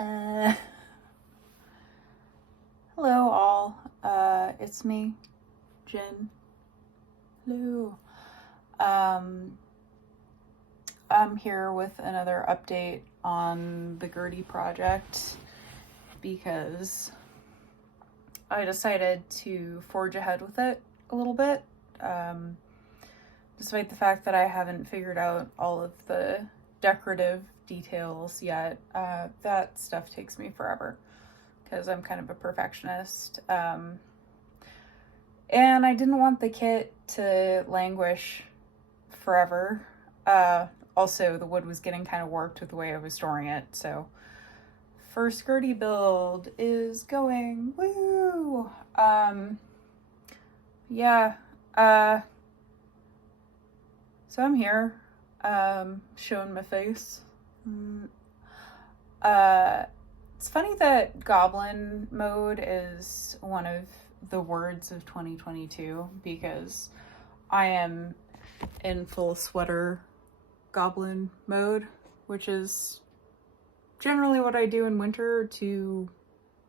Uh, Hello all, it's me, Jen. Hello. I'm here with another update on the Gurdy project because I decided to forge ahead with it a little bit, despite the fact that I haven't figured out all of the decorative details yet. That stuff takes me forever because I'm kind of a perfectionist. And I didn't want the kit to languish forever. Also, the wood was getting kind of warped with the way I was storing it, so first Gurdy build is going. Woo! Yeah. So I'm here, showing my face. It's funny that goblin mode is one of the words of 2022 because I am in full sweater goblin mode, which is generally what I do in winter to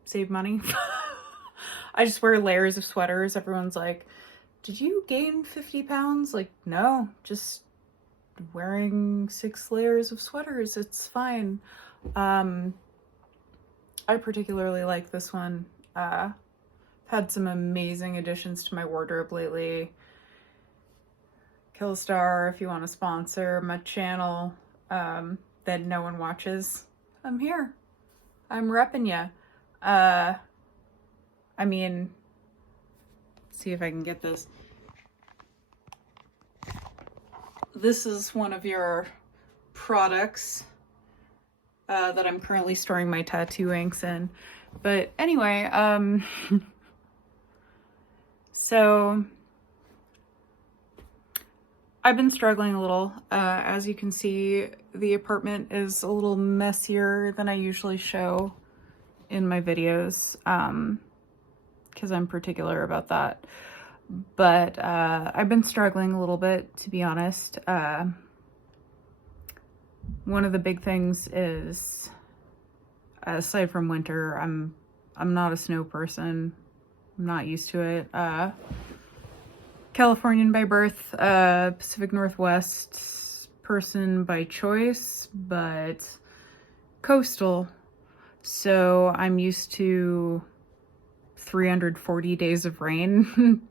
save money. I just wear layers of sweaters. Everyone's like, did you gain 50 pounds? Like, no, just wearing 6 layers of sweaters. It's fine. I particularly like this one. Had some amazing additions to my wardrobe lately. Killstar, if you want to sponsor my channel that no one watches, I'm here. I'm repping ya. I mean, see if I can get this. This is one of your products that I'm currently storing my tattoo inks in. But anyway, so I've been struggling a little. As you can see, the apartment is a little messier than I usually show in my videos, because I'm particular about that. But I've been struggling a little bit, to be honest. One of the big things is, aside from winter, I'm not a snow person. I'm not used to it. Californian by birth, Pacific Northwest person by choice, but coastal. So I'm used to 340 days of rain.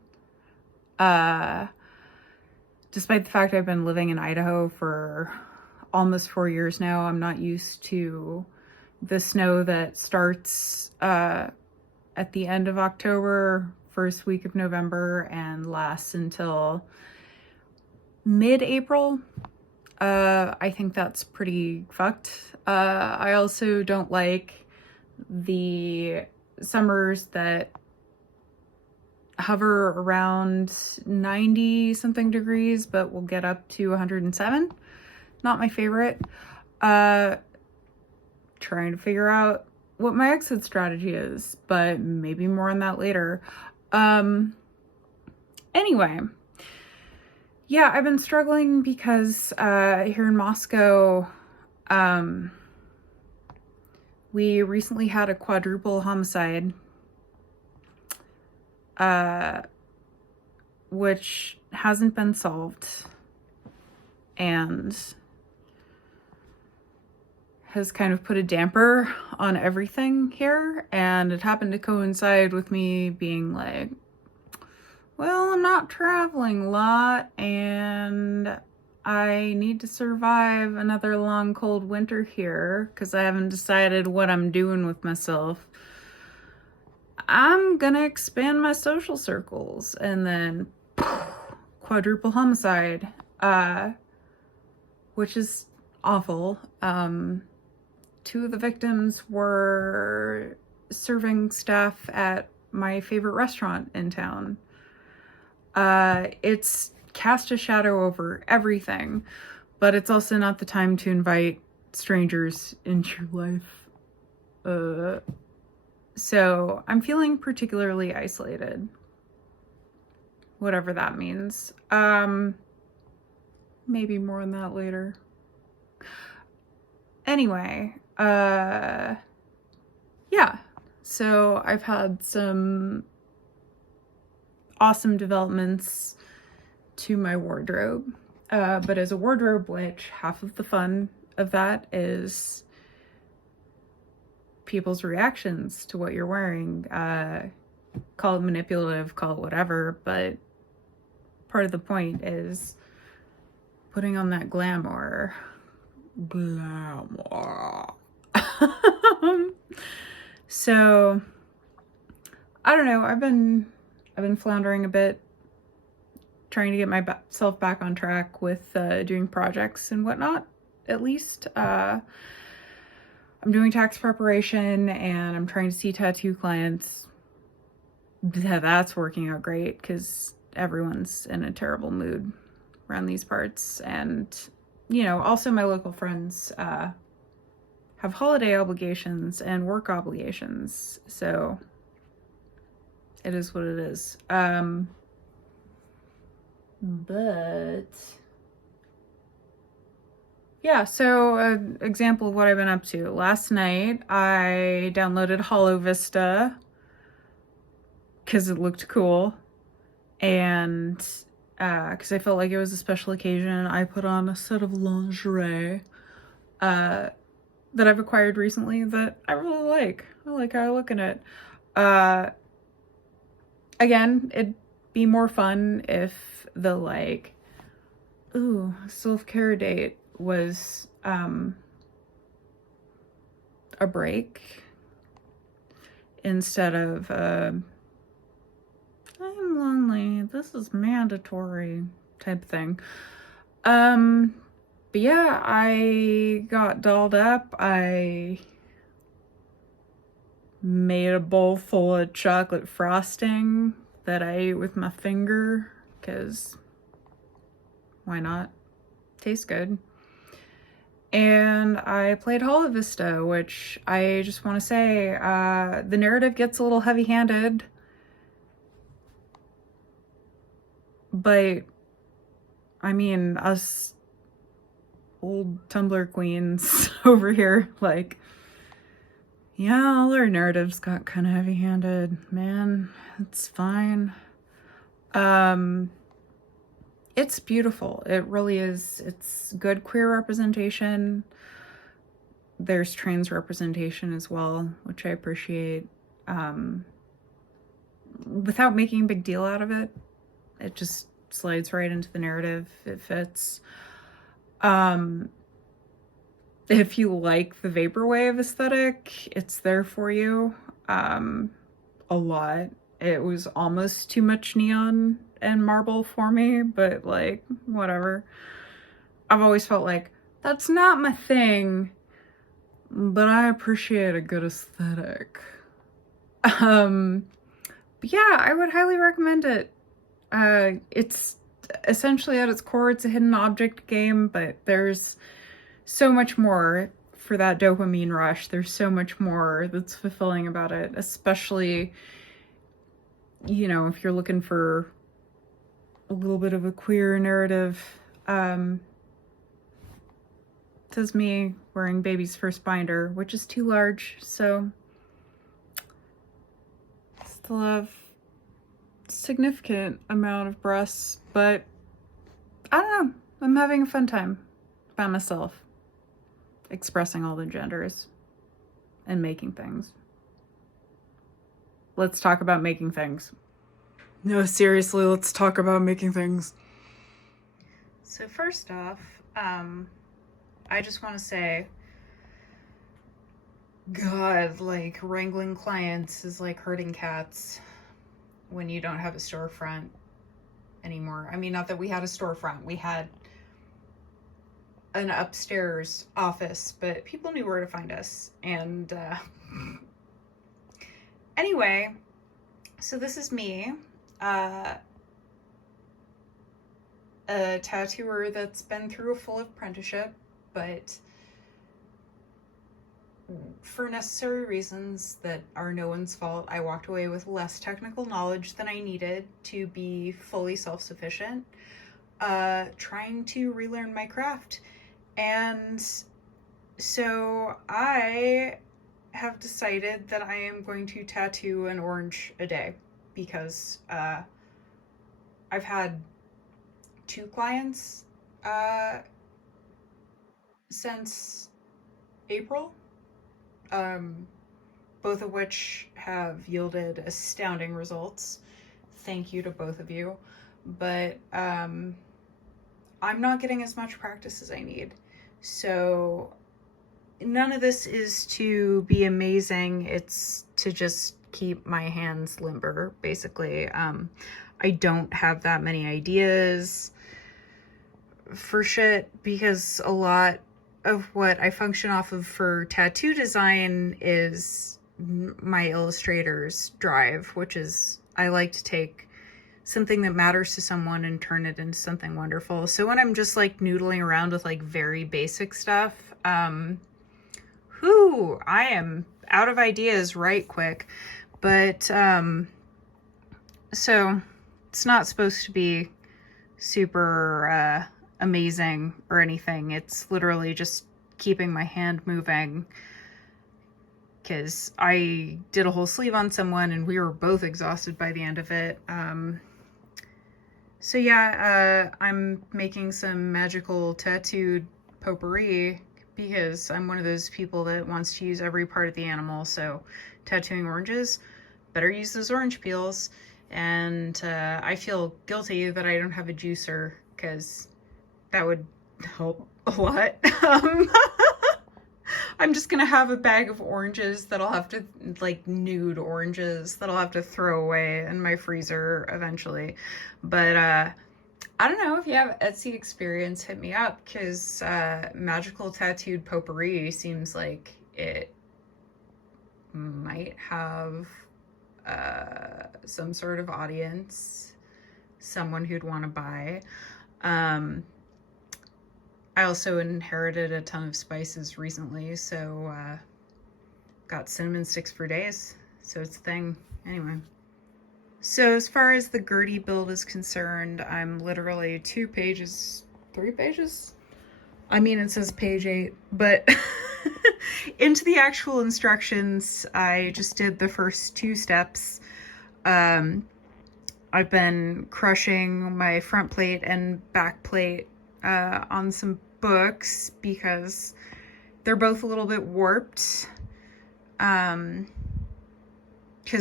Despite the fact I've been living in Idaho for almost 4 years now, I'm not used to the snow that starts at the end of October, first week of November, and lasts until mid-April. I think that's pretty fucked. I also don't like the summers that hover around 90 something degrees, but will get up to 107. Not my favorite. Trying to figure out what my exit strategy is, but maybe more on that later. Anyway, yeah, I've been struggling because here in Moscow, we recently had a quadruple homicide, which hasn't been solved and has kind of put a damper on everything here. And it happened to coincide with me being like, well, I'm not traveling a lot and I need to survive another long cold winter here because I haven't decided what I'm doing with myself. I'm gonna expand my social circles. And then quadruple homicide, which is awful. 2 of the victims were serving staff at my favorite restaurant in town. It's cast a shadow over everything, but it's also not the time to invite strangers into your life. So I'm feeling particularly isolated, whatever that means. Maybe more on that later. Anyway, yeah, so I've had some awesome developments to my wardrobe. But as a wardrobe witch, half of the fun of that is people's reactions to what you're wearing. Call it manipulative, call it whatever, but part of the point is putting on that glamour. So I don't know, I've been floundering a bit, trying to get myself back on track with doing projects and whatnot. At least I'm doing tax preparation and I'm trying to see tattoo clients. That's working out great because everyone's in a terrible mood around these parts. And, you know, also my local friends have holiday obligations and work obligations. So it is what it is. But yeah, so an example of what I've been up to. Last night, I downloaded Hollow Vista because it looked cool. And because I felt like it was a special occasion, I put on a set of lingerie that I've acquired recently that I really like. I like how I look in it. Again, it'd be more fun if the, like, ooh, self-care date was a break instead of I'm lonely, this is mandatory type thing. But yeah, I got dolled up. I made a bowl full of chocolate frosting that I ate with my finger because why not? Tastes good. And I played Hollow Vista, which I just want to say, the narrative gets a little heavy-handed, but I mean, us old Tumblr queens over here, like, yeah, all our narratives got kind of heavy-handed, man. It's fine. It's beautiful. It really is. It's good queer representation. There's trans representation as well, which I appreciate. Without making a big deal out of it, it just slides right into the narrative. It fits. If you like the vaporwave aesthetic, it's there for you. A lot. It was almost too much neon and marble for me, but like, whatever. I've always felt like that's not my thing, but I appreciate a good aesthetic. But yeah, I would highly recommend it. It's essentially at its core, it's a hidden object game, but there's so much more for that dopamine rush. There's so much more that's fulfilling about it, especially, you know, if you're looking for a little bit of a queer narrative. Says me wearing baby's first binder, which is too large, so still have significant amount of breasts, but I don't know. I'm having a fun time by myself, expressing all the genders and making things. Let's talk about making things. No, seriously, let's talk about making things. So first off, I just want to say, God, like, wrangling clients is like herding cats when you don't have a storefront anymore. I mean, not that we had a storefront. We had an upstairs office, but people knew where to find us. And anyway, so this is me, a tattooer that's been through a full apprenticeship, but for necessary reasons that are no one's fault, I walked away with less technical knowledge than I needed to be fully self-sufficient, trying to relearn my craft. And so I have decided that I am going to tattoo an orange a day because I've had 2 clients since April, both of which have yielded astounding results. Thank you to both of you. But I'm not getting as much practice as I need. So none of this is to be amazing. It's to just keep my hands limber, basically. I don't have that many ideas for shit because a lot of what I function off of for tattoo design is my illustrator's drive, which is I like to take something that matters to someone and turn it into something wonderful. So when I'm just like noodling around with like very basic stuff, I am out of ideas right quick. But so it's not supposed to be super amazing or anything. It's literally just keeping my hand moving, because I did a whole sleeve on someone and we were both exhausted by the end of it. So yeah, I'm making some magical tattooed potpourri because I'm one of those people that wants to use every part of the animal. So tattooing oranges, better use those orange peels. And I feel guilty that I don't have a juicer because that would help a lot. I'm just gonna have a bag of oranges that I'll have to, like nude oranges that I'll have to throw away in my freezer eventually. But I don't know, if you have Etsy experience, hit me up, because magical tattooed potpourri seems like it might have some sort of audience, someone who'd want to buy. I also inherited a ton of spices recently, so got cinnamon sticks for days, so it's a thing. Anyway, so as far as the Gurdy build is concerned, I'm literally 3 pages. I mean, it says page 8, but into the actual instructions, I just did the first 2 steps. I've been crushing my front plate and back plate on some books because they're both a little bit warped because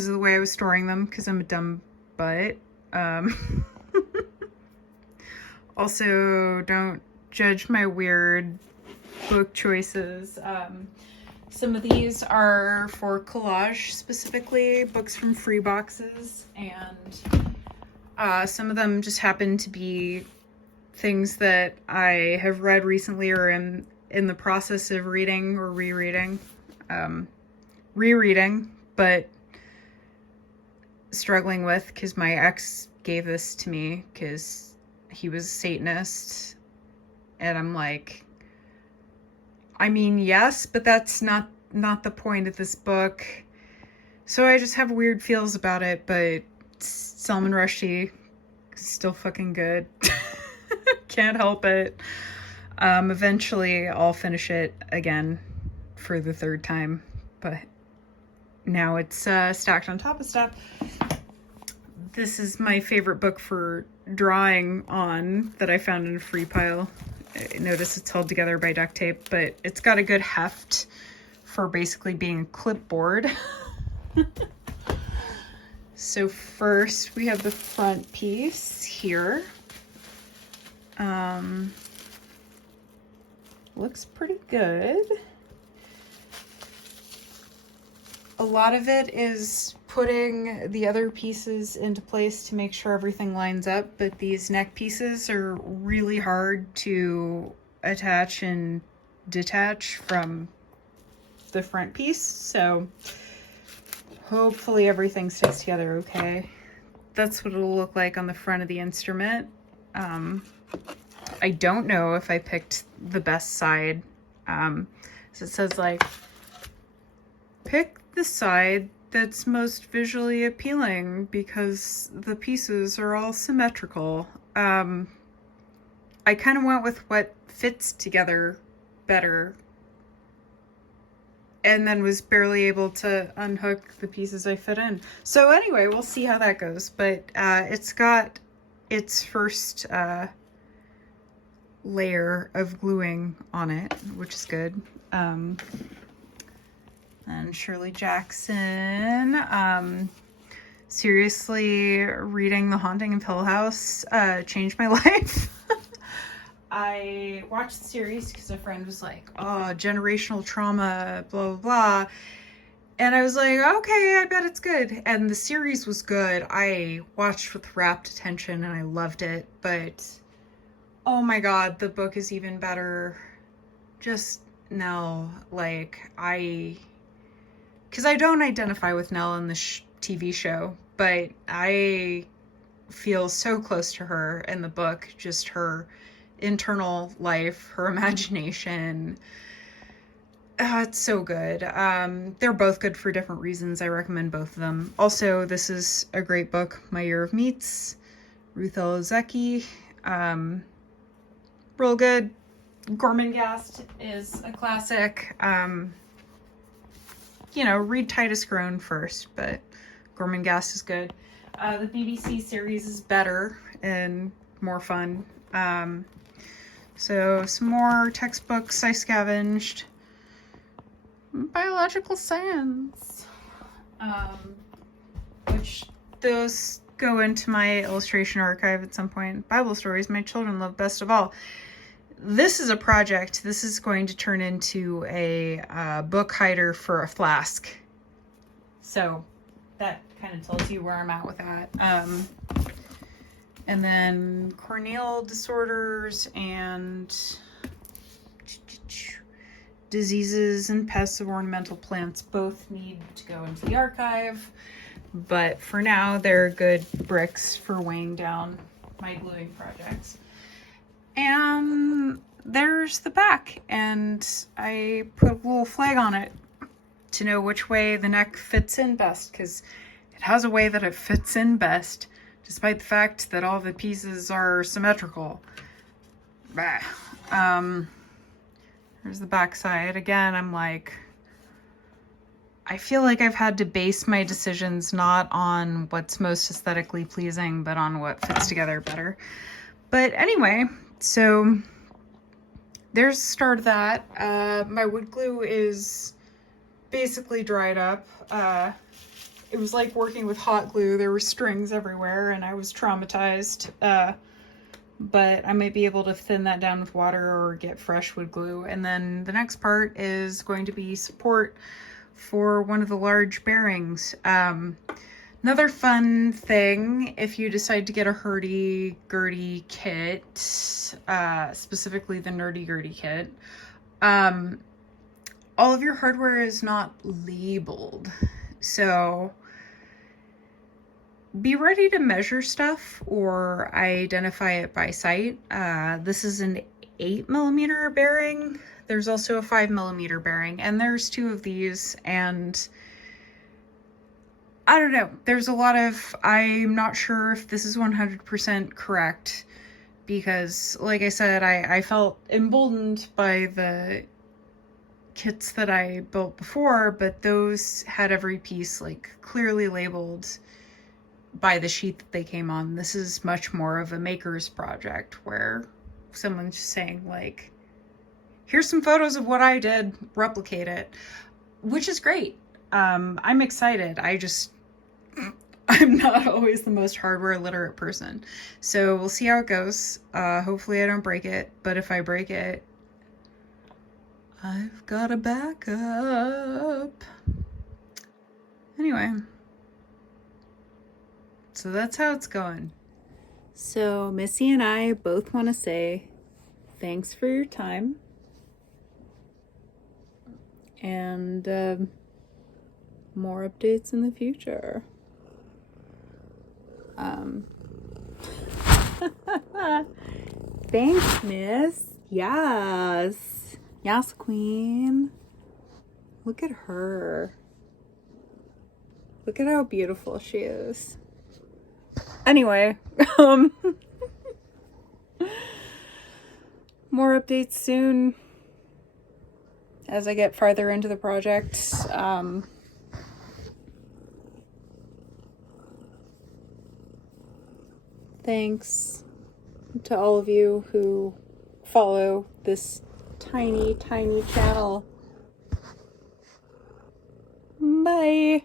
of the way I was storing them, because I'm a dumb butt. Also, don't judge my weird book choices. Some of these are for collage, specifically books from free boxes, and some of them just happen to be things that I have read recently or am in the process of reading or rereading. Rereading, but struggling with, because my ex gave this to me because he was a Satanist, and I'm like, I mean, yes, but that's not the point of this book. So I just have weird feels about it, but Salman Rushdie is still fucking good. Can't help it. Eventually I'll finish it again for the 3rd time, but now it's stacked on top of stuff. This is my favorite book for drawing on that I found in a free pile. Notice it's held together by duct tape, but it's got a good heft for basically being a clipboard. So first we have the front piece here. Looks pretty good. A lot of it is putting the other pieces into place to make sure everything lines up, but these neck pieces are really hard to attach and detach from the front piece, so hopefully everything stays together okay. That's what it'll look like on the front of the instrument. I don't know if I picked the best side. So it says like, pick the side that's most visually appealing because the pieces are all symmetrical. I kind of went with what fits together better. and then was barely able to unhook the pieces I fit in. So anyway, we'll see how that goes. But it's got its first layer of gluing on it, which is good. And Shirley Jackson. Seriously, reading The Haunting of Hill House changed my life. I watched the series because a friend was like, oh, generational trauma, blah, blah, blah. And I was like, okay, I bet it's good. And the series was good. I watched with rapt attention and I loved it. But, oh my God, the book is even better. Just Nell, like, because I don't identify with Nell in the TV show, but I feel so close to her in the book, just her internal life, her imagination. It's so good. They're both good for different reasons. I recommend both of them. Also, this is a great book, My Year of Meats, Ruth Elozecki. Real good. Gormenghast is a classic. You know, read Titus Groan first, but Gormenghast is good. The BBC series is better and more fun. So some more textbooks I scavenged. Biological science. Which those go into my illustration archive at some point. Bible stories my children love best of all. This is a project. This is going to turn into a book hider for a flask. So that kind of tells you where I'm at with that. And then corneal disorders and diseases and pests of ornamental plants both need to go into the archive. But for now, they're good bricks for weighing down my gluing projects. And there's the back. And I put a little flag on it to know which way the neck fits in best, because it has a way that it fits in best, despite the fact that all the pieces are symmetrical. Bah. There's the back side. Again, I'm like, I feel like I've had to base my decisions not on what's most aesthetically pleasing, but on what fits together better. But anyway, so there's the start of that. My wood glue is basically dried up. It was like working with hot glue. There were strings everywhere and I was traumatized. But I might be able to thin that down with water or get fresh wood glue. And then the next part is going to be support for one of the large bearings. Another fun thing, if you decide to get a hurdy-gurdy kit, specifically the nerdy-gurdy kit, all of your hardware is not labeled. So be ready to measure stuff or identify it by sight. This is an 8mm bearing. There's also a 5mm bearing, and there's two of these, and I don't know. There's a lot of, I'm not sure if this is 100% correct, because like I said, I felt emboldened by the kits that I built before, but those had every piece like clearly labeled by the sheet that they came on. This is much more of a maker's project where someone's just saying like, here's some photos of what I did, replicate it, which is great. I'm excited. I'm not always the most hardware literate person. So we'll see how it goes. Hopefully I don't break it, but if I break it, I've got a backup. Anyway. So that's how it's going. So Missy and I both want to say thanks for your time. And more updates in the future. Thanks, miss. Yes. Yes, queen. Look at her. Look at how beautiful she is. Anyway, more updates soon. as I get farther into the project. Thanks to all of you who follow this tiny, tiny channel. Bye.